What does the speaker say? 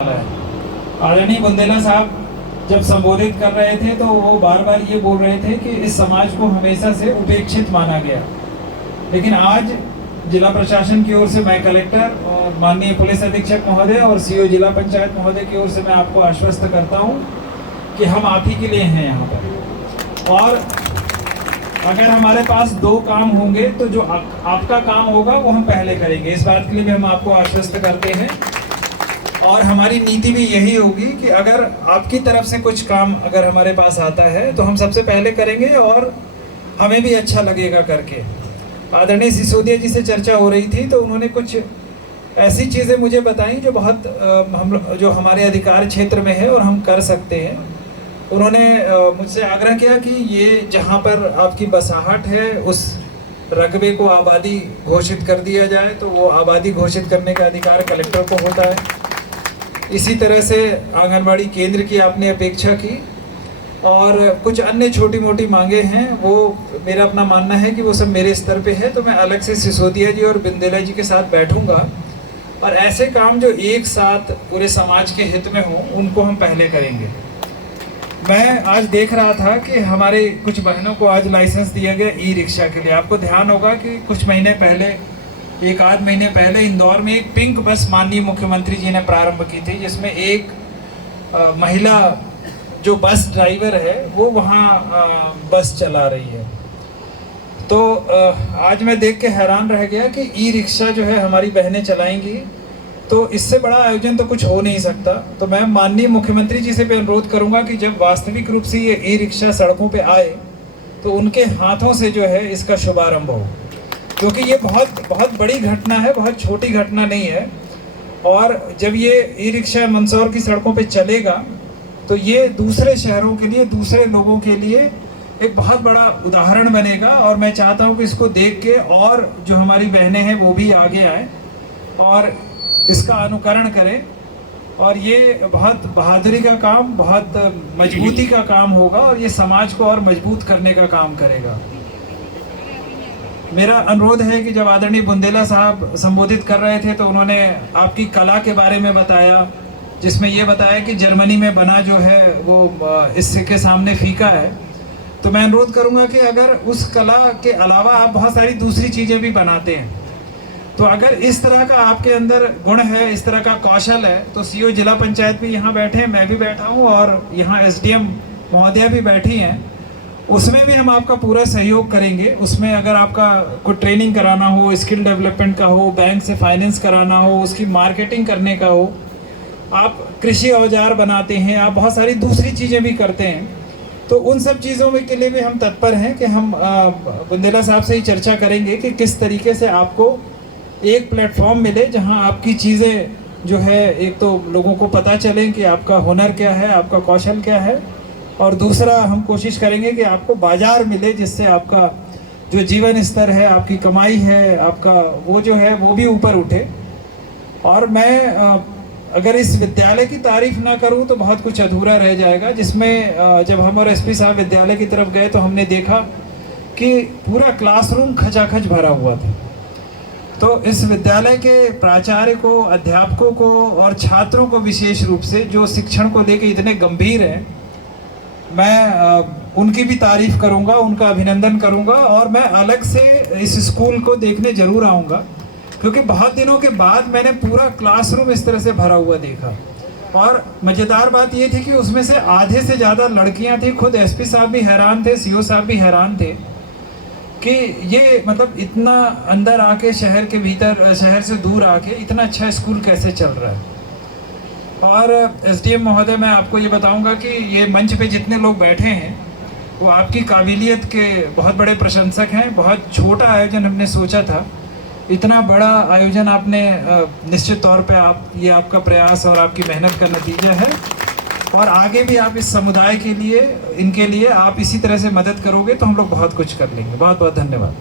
आदरणीय बुंदेला साहब जब संबोधित कर रहे थे तो वो बार बार ये बोल रहे थे कि इस समाज को हमेशा से उपेक्षित माना गया, लेकिन आज जिला प्रशासन की ओर से मैं कलेक्टर और माननीय पुलिस अधीक्षक महोदय और सीओ जिला पंचायत महोदय की ओर से मैं आपको आश्वस्त करता हूँ कि हम आप ही के लिए हैं यहाँ पर। और अगर हमारे पास दो काम होंगे तो जो आपका काम होगा वो हम पहले करेंगे, इस बात के लिए भी हम आपको आश्वस्त करते हैं। और हमारी नीति भी यही होगी कि अगर आपकी तरफ से कुछ काम अगर हमारे पास आता है तो हम सबसे पहले करेंगे और हमें भी अच्छा लगेगा करके। आदरणीय सिसोदिया जी से चर्चा हो रही थी तो उन्होंने कुछ ऐसी चीज़ें मुझे बताई जो बहुत जो हमारे अधिकार क्षेत्र में है और हम कर सकते हैं। उन्होंने मुझसे आग्रह किया कि ये जहाँ पर आपकी बसाहट है उस रकबे को आबादी घोषित कर दिया जाए, तो वो आबादी घोषित करने का अधिकार कलेक्टर को होता है। इसी तरह से आंगनबाड़ी केंद्र की आपने अपेक्षा की और कुछ अन्य छोटी मोटी मांगे हैं, वो मेरा अपना मानना है कि वो सब मेरे स्तर पे है, तो मैं अलग से सिसोदिया जी और बुंदेला जी के साथ बैठूंगा और ऐसे काम जो एक साथ पूरे समाज के हित में हो उनको हम पहले करेंगे। मैं आज देख रहा था कि हमारे कुछ बहनों को आज लाइसेंस दिया गया ई रिक्शा के लिए। आपको ध्यान होगा कि कुछ महीने पहले, एक आध महीने पहले इंदौर में एक पिंक बस माननीय मुख्यमंत्री जी ने प्रारंभ की थी, जिसमें एक महिला जो बस ड्राइवर है वो वहाँ बस चला रही है। तो आज मैं देख के हैरान रह गया कि ई रिक्शा जो है हमारी बहनें चलाएंगी, तो इससे बड़ा आयोजन तो कुछ हो नहीं सकता। तो मैं माननीय मुख्यमंत्री जी से भी अनुरोध करूंगा कि जब वास्तविक रूप से ये ई रिक्शा सड़कों पे आए तो उनके हाथों से जो है इसका शुभारंभ हो, क्योंकि ये बहुत बड़ी घटना है, बहुत छोटी घटना नहीं है। और जब ये ई रिक्शा मंदसौर की सड़कों पे चलेगा तो ये दूसरे शहरों के लिए, दूसरे लोगों के लिए एक बहुत बड़ा उदाहरण बनेगा। और मैं चाहता हूँ कि इसको देख के और जो हमारी बहनें हैं वो भी आगे आए और इसका अनुकरण करें। और ये बहुत बहादुरी का काम, बहुत मजबूती का काम होगा और ये समाज को और मजबूत करने का काम करेगा। मेरा अनुरोध है कि जब आदरणीय बुंदेला साहब संबोधित कर रहे थे तो उन्होंने आपकी कला के बारे में बताया, जिसमें ये बताया कि जर्मनी में बना जो है वो इसके सामने फीका है। तो मैं अनुरोध करूंगा कि अगर उस कला के अलावा आप बहुत सारी दूसरी चीज़ें भी बनाते हैं, तो अगर इस तरह का आपके अंदर गुण है, इस तरह का कौशल है, तो सीओ जिला पंचायत भी यहाँ बैठे हैं, मैं भी बैठा हूँ और यहाँ एसडीएम महोदया भी बैठी हैं, उसमें भी हम आपका पूरा सहयोग करेंगे। उसमें अगर आपका कोई ट्रेनिंग कराना हो, स्किल डेवलपमेंट का हो, बैंक से फाइनेंस कराना हो, उसकी मार्केटिंग करने का हो, आप कृषि औजार बनाते हैं, आप बहुत सारी दूसरी चीज़ें भी करते हैं, तो उन सब चीज़ों में के लिए भी हम तत्पर हैं कि हम बुंदेला साहब से ही चर्चा करेंगे कि किस तरीके से आपको एक प्लेटफॉर्म मिले जहां आपकी चीज़ें जो है एक तो लोगों को पता चले कि आपका हुनर क्या है, आपका कौशल क्या है, और दूसरा हम कोशिश करेंगे कि आपको बाजार मिले जिससे आपका जो जीवन स्तर है, आपकी कमाई है, आपका वो जो है वो भी ऊपर उठे। और मैं अगर इस विद्यालय की तारीफ ना करूं तो बहुत कुछ अधूरा रह जाएगा, जिसमें जब हम और एसपी साहब विद्यालय की तरफ गए तो हमने देखा कि पूरा क्लासरूम खचाखच भरा हुआ था। तो इस विद्यालय के प्राचार्य को, अध्यापकों को और छात्रों को विशेष रूप से जो शिक्षण को लेकर इतने गंभीर हैं, मैं उनकी भी तारीफ करूंगा, उनका अभिनंदन करूंगा। और मैं अलग से इस स्कूल को देखने जरूर आऊँगा, क्योंकि बहुत दिनों के बाद मैंने पूरा क्लासरूम इस तरह से भरा हुआ देखा। और मज़ेदार बात ये थी कि उसमें से आधे से ज़्यादा लड़कियां थी। खुद एसपी साहब भी हैरान थे, सीओ साहब भी हैरान थे कि ये मतलब इतना अंदर आके, शहर के भीतर, शहर से दूर आके इतना अच्छा स्कूल कैसे चल रहा है। और एसडीएम महोदय, मैं आपको ये बताऊंगा कि ये मंच पे जितने लोग बैठे हैं वो आपकी काबिलियत के बहुत बड़े प्रशंसक हैं। बहुत छोटा आयोजन हमने सोचा था, इतना बड़ा आयोजन आपने निश्चित तौर पे ये आपका प्रयास और आपकी मेहनत का नतीजा है। और आगे भी आप इस समुदाय के लिए, इनके लिए आप इसी तरह से मदद करोगे तो हम लोग बहुत कुछ कर लेंगे। बहुत बहुत धन्यवाद।